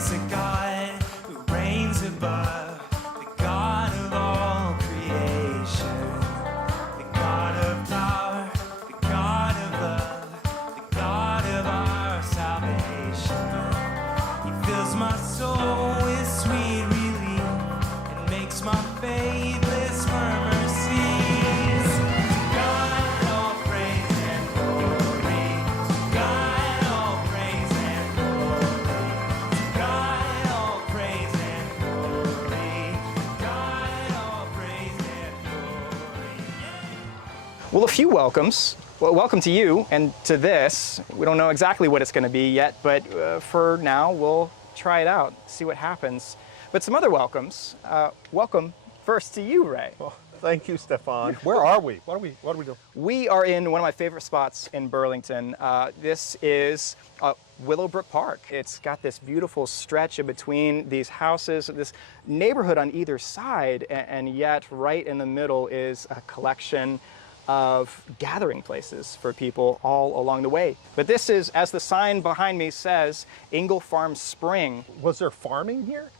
is a God who reigns above, the God of all creation, the God of power, the God of love, the God of our salvation. He fills my soul with sweet relief and makes my faithless murmur cease. To God all praise and glory, to God all praise and glory, to God all praise and glory, God all praise and glory. Well, a few welcomes. Well, welcome to you and to this. We don't know exactly what it's going to be yet, but for now, we'll try it out, see what happens. But some other welcomes. Welcome first to you, Ray. Well, thank you, Stefan. Where are we? What are we doing? We are in one of my favorite spots in Burlington. This is Willowbrook Park. It's got this beautiful stretch in between these houses, this neighborhood on either side, and yet right in the middle is a collection of gathering places for people all along the way. But this is, as the sign behind me says, Ingle Farm Spring. Was there farming here?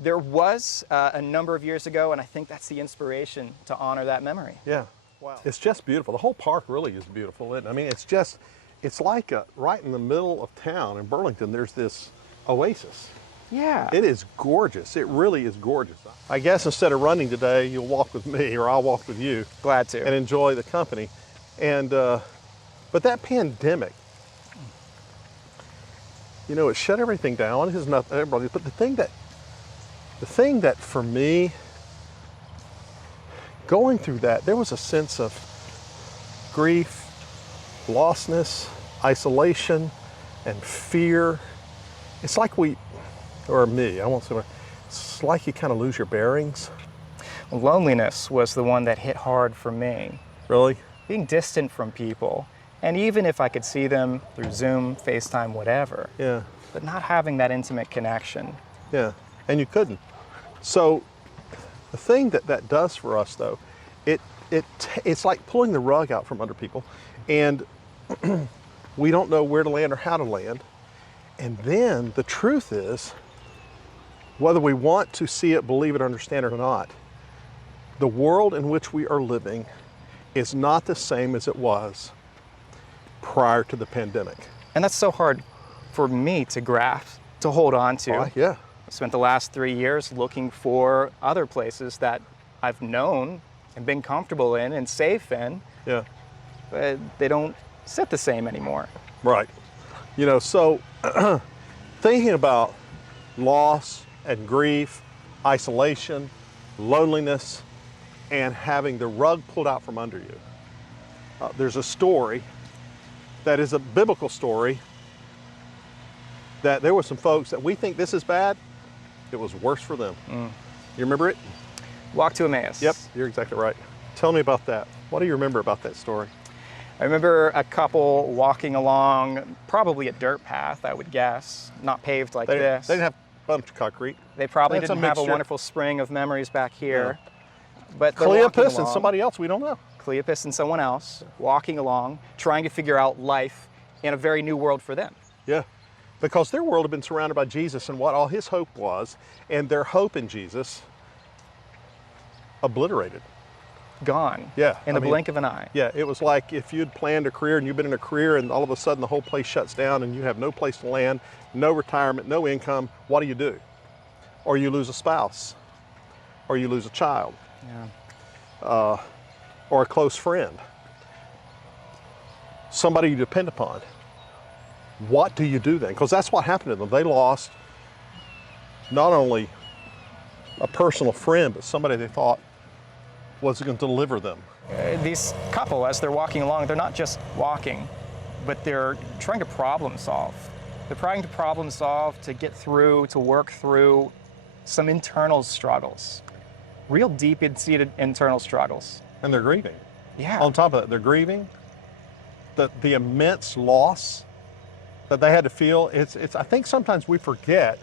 There was a number of years ago, and I think that's the inspiration to honor that memory. Yeah. Wow. It's just beautiful. The whole park really is beautiful, isn't it? I mean, it's like right in the middle of town in Burlington, there's this oasis. Yeah. It is gorgeous. It really is gorgeous. I guess instead of running today, you'll walk with me, or I'll walk with you. Glad to. And enjoy the company. And, but that pandemic, you know, it shut everything down. This is not everybody, but the thing that for me, going through that, there was a sense of grief, lostness, isolation, and fear. It's like or me, I won't say, it's like you kind of lose your bearings. Loneliness was the one that hit hard for me. Really? Being distant from people, and even if I could see them through Zoom, FaceTime, whatever. Yeah. But not having that intimate connection. Yeah, and you couldn't. So the thing that does for us though, it's like pulling the rug out from under people, and we don't know where to land or how to land. And then the truth is, whether we want to see it, believe it, understand it or not, the world in which we are living is not the same as it was prior to the pandemic. And that's so hard for me to grasp, to hold on to. Yeah. I spent the last 3 years looking for other places that I've known and been comfortable in and safe in. Yeah. But they don't sit the same anymore. Right. You know, so thinking about loss and grief, isolation, loneliness, and having the rug pulled out from under you. There's a story that is a biblical story that there were some folks that we think this is bad, it was worse for them. You remember it? Walk to Emmaus. Yep, you're exactly right. Tell me about that. What do you remember about that story? I remember a couple walking along, probably a dirt path, I would guess, not paved like this. They didn't have a bunch of concrete. They probably That's a didn't have a mixture. wonderful spring of memories back here. But they're Cleopas walking and along. somebody else, we don't know. Cleopas and someone else walking along, trying to figure out life in a very new world for them. Yeah, because their world had been surrounded by Jesus and what all his hope was, and their hope in Jesus obliterated. Gone. Yeah, In the blink of an eye. Yeah, it was like if you'd planned a career and you've been in a career and all of a sudden the whole place shuts down and you have no place to land, no retirement, no income, what do? Or you lose a spouse, or you lose a child, Yeah. or a close friend, somebody you depend upon. What do you do then? Because that's what happened to them. They lost not only a personal friend, but somebody they thought was going to deliver them. These couple, as they're walking along, they're not just walking, but they're trying to problem solve. They're trying to problem solve, to get through, to work through some internal struggles. Real deep-seated internal struggles. And they're grieving. Yeah. On top of that, they're grieving. The immense loss that they had to feel. I think sometimes we forget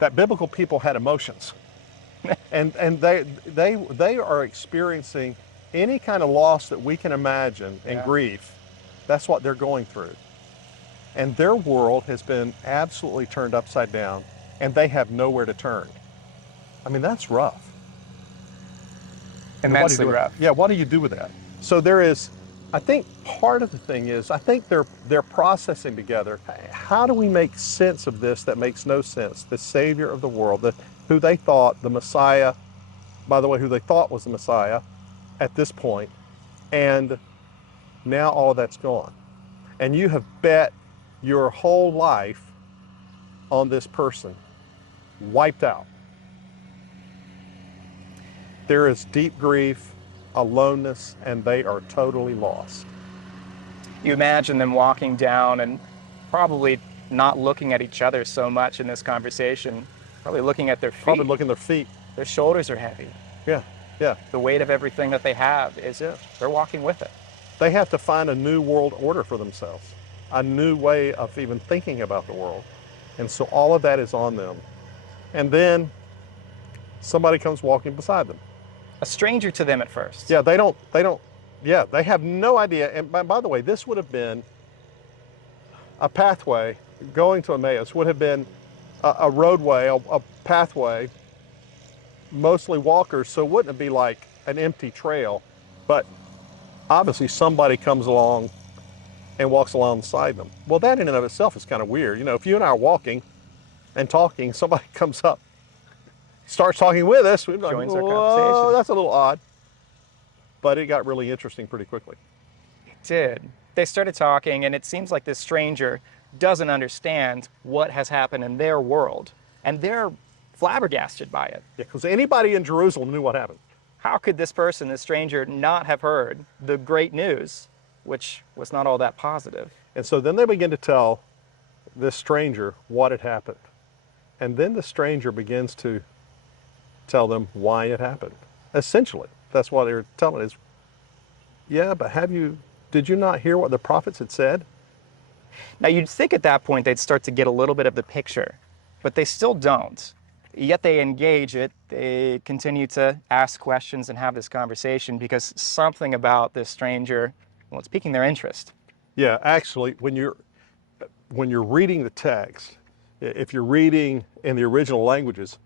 that biblical people had emotions. and they are experiencing any kind of loss that we can imagine and grief. That's what they're going through. and their world has been absolutely turned upside down, and they have nowhere to turn. I mean, that's rough. Immensely rough. Yeah, what do you do with that? So there is, I think part of the thing is, I think they're processing together. How do we make sense of this that makes no sense? The Savior of the world, who they thought, the Messiah, by the way, who they thought was the Messiah at this point, and now all of that's gone. And you have bet your whole life on this person, wiped out. There is deep grief, aloneness, and they are totally lost. You imagine them walking down and probably not looking at each other so much in this conversation, probably looking at their feet. Probably looking at their feet. Their shoulders are heavy. Yeah, yeah. The weight of everything that they have is they're walking with it. They have to find a new world order for themselves, a new way of even thinking about the world. And so all of that is on them. And then somebody comes walking beside them. A stranger to them at first. Yeah, they have no idea. And by the way, this would have been a pathway, going to Emmaus would have been a roadway, a pathway, mostly walkers, so wouldn't it be like an empty trail? But obviously somebody comes along and walks alongside them. Well, that in and of itself is kind of weird. You know, if you and I are walking and talking, somebody comes up, starts talking with us, we'd be like, Joins our whoa, conversation. that's a little odd. But it got really interesting pretty quickly. It did. They started talking, and it seems like this stranger doesn't understand what has happened in their world, and they're flabbergasted by it. Yeah, because anybody in Jerusalem knew what happened. How could this person, this stranger, not have heard the great news, which was not all that positive? And so then they begin to tell this stranger what had happened. And then the stranger begins to tell them why it happened. Essentially, that's what they're telling is, yeah, but did you not hear what the prophets had said? Now, you'd think at that point they'd start to get a little bit of the picture, but they still don't. Yet they engage it, they continue to ask questions and have this conversation because something about this stranger, well, it's piquing their interest. Yeah, actually, when you're reading the text, if you're reading in the original languages,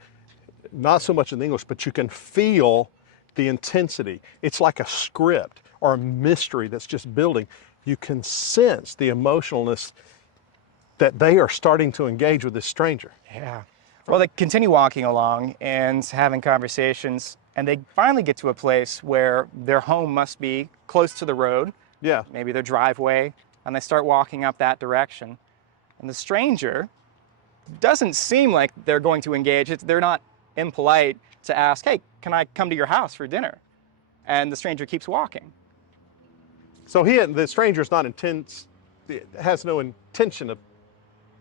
not so much in English, but you can feel the intensity. It's like a script or a mystery that's just building. You can sense the emotionalness that they are starting to engage with this stranger. Yeah. Well, they continue walking along and having conversations, and they finally get to a place where their home must be close to the road. Yeah. Maybe their driveway, and they start walking up that direction. And the stranger doesn't seem like they're going to engage. They're not impolite to ask, hey, can I come to your house for dinner? And the stranger keeps walking. So the stranger's not has no intention of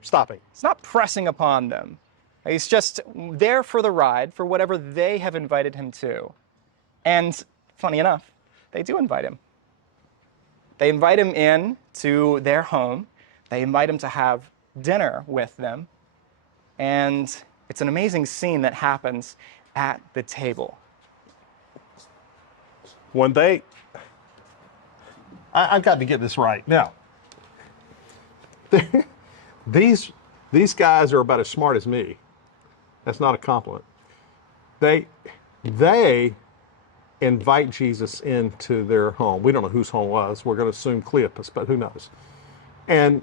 stopping. It's not pressing upon them. He's just there for the ride, for whatever they have invited him to. And funny enough, they do invite him. They invite him in to their home. They invite him to have dinner with them. And it's an amazing scene that happens at the table. When I've got to get this right. Now, these guys are about as smart as me. That's not a compliment. They invite Jesus into their home. We don't know whose home it was. We're going to assume Cleopas, but who knows? And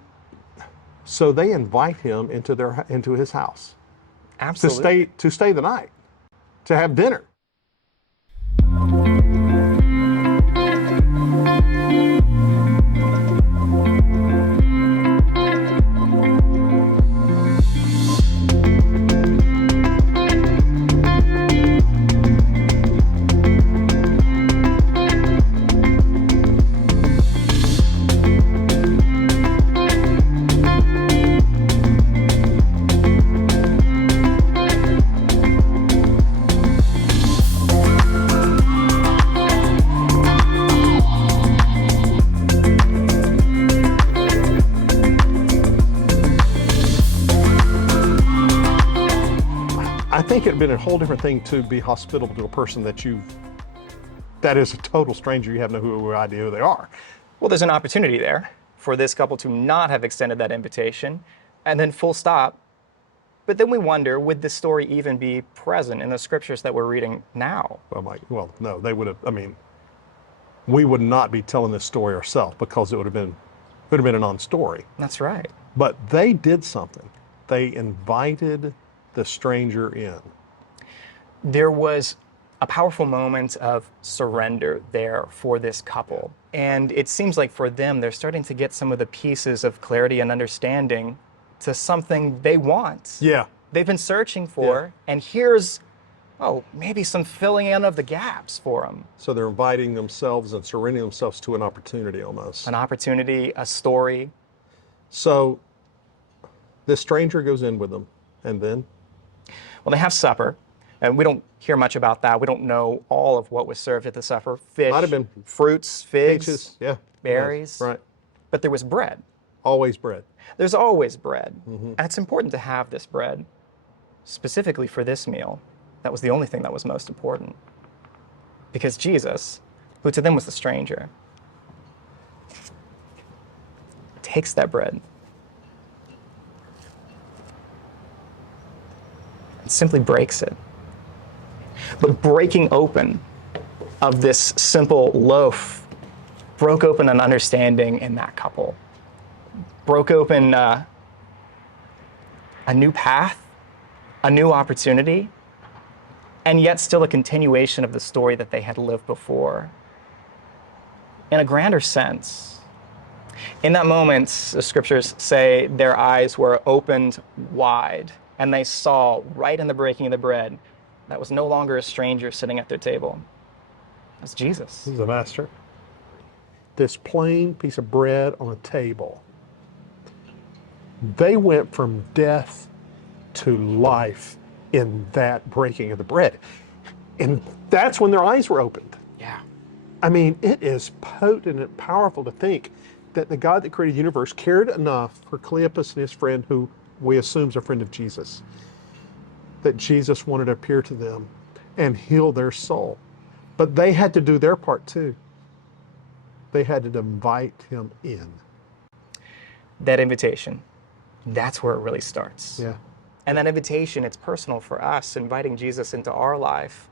so they invite him into his house. Absolutely. To stay the night, to have dinner. I think it'd been a whole different thing to be hospitable to a person that is a total stranger. You have no idea who they are. Well, there's an opportunity there for this couple to not have extended that invitation, and then full stop. But then we wonder, would this story even be present in the scriptures that we're reading now? Well, no, they would have. I mean, we would not be telling this story ourselves because it would have been a non-story. That's right. But they did something. They invited the stranger in. There was a powerful moment of surrender there for this couple. And it seems like for them, they're starting to get some of the pieces of clarity and understanding to something they want. Yeah. They've been searching for, and here's, maybe some filling in of the gaps for them. So they're inviting themselves and surrendering themselves to an opportunity almost. An opportunity, a story. So this stranger goes in with them, and then? Well, they have supper, and we don't hear much about that. We don't know all of what was served at the supper. Fish, Might have been fruits, figs, peaches, yeah, berries. right. But there was bread. Always bread. There's always bread. And it's important to have this bread, specifically for this meal. That was the only thing that was most important. Because Jesus, who to them was the stranger, takes that bread and simply breaks it. But breaking open of this simple loaf broke open an understanding in that couple. Broke open a new path, a new opportunity, and yet still a continuation of the story that they had lived before. In a grander sense, in that moment, the scriptures say their eyes were opened wide, and they saw right in the breaking of the bread that was no longer a stranger sitting at their table. It was Jesus. He's the master. This plain piece of bread on a table. They went from death to life in that breaking of the bread. And that's when their eyes were opened. Yeah. I mean, it is potent and powerful to think that the God that created the universe cared enough for Cleopas and his friend, who we assume is a friend of Jesus, that Jesus wanted to appear to them and heal their soul. But they had to do their part too. They had to invite him in. That invitation, that's where it really starts. Yeah. And that invitation, it's personal for us, inviting Jesus into our life.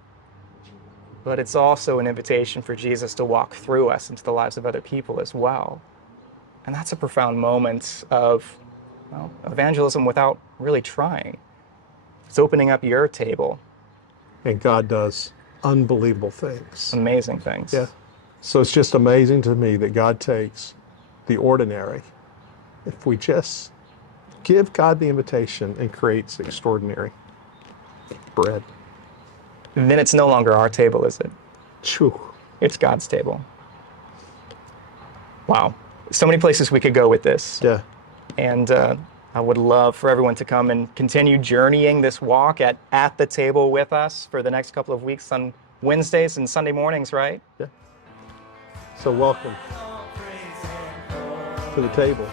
But it's also an invitation for Jesus to walk through us into the lives of other people as well. And that's a profound moment of evangelism without really trying. It's opening up your table. And God does unbelievable things. Amazing things. Yeah. So it's just amazing to me that God takes the ordinary. If we just give God the invitation and creates extraordinary bread. Then it's no longer our table, is it? Phew. It's God's table. Wow. So many places we could go with this. Yeah. And I would love for everyone to come and continue journeying this walk at the table with us for the next couple of weeks on Wednesdays and Sunday mornings, right? Yeah. So welcome to the table.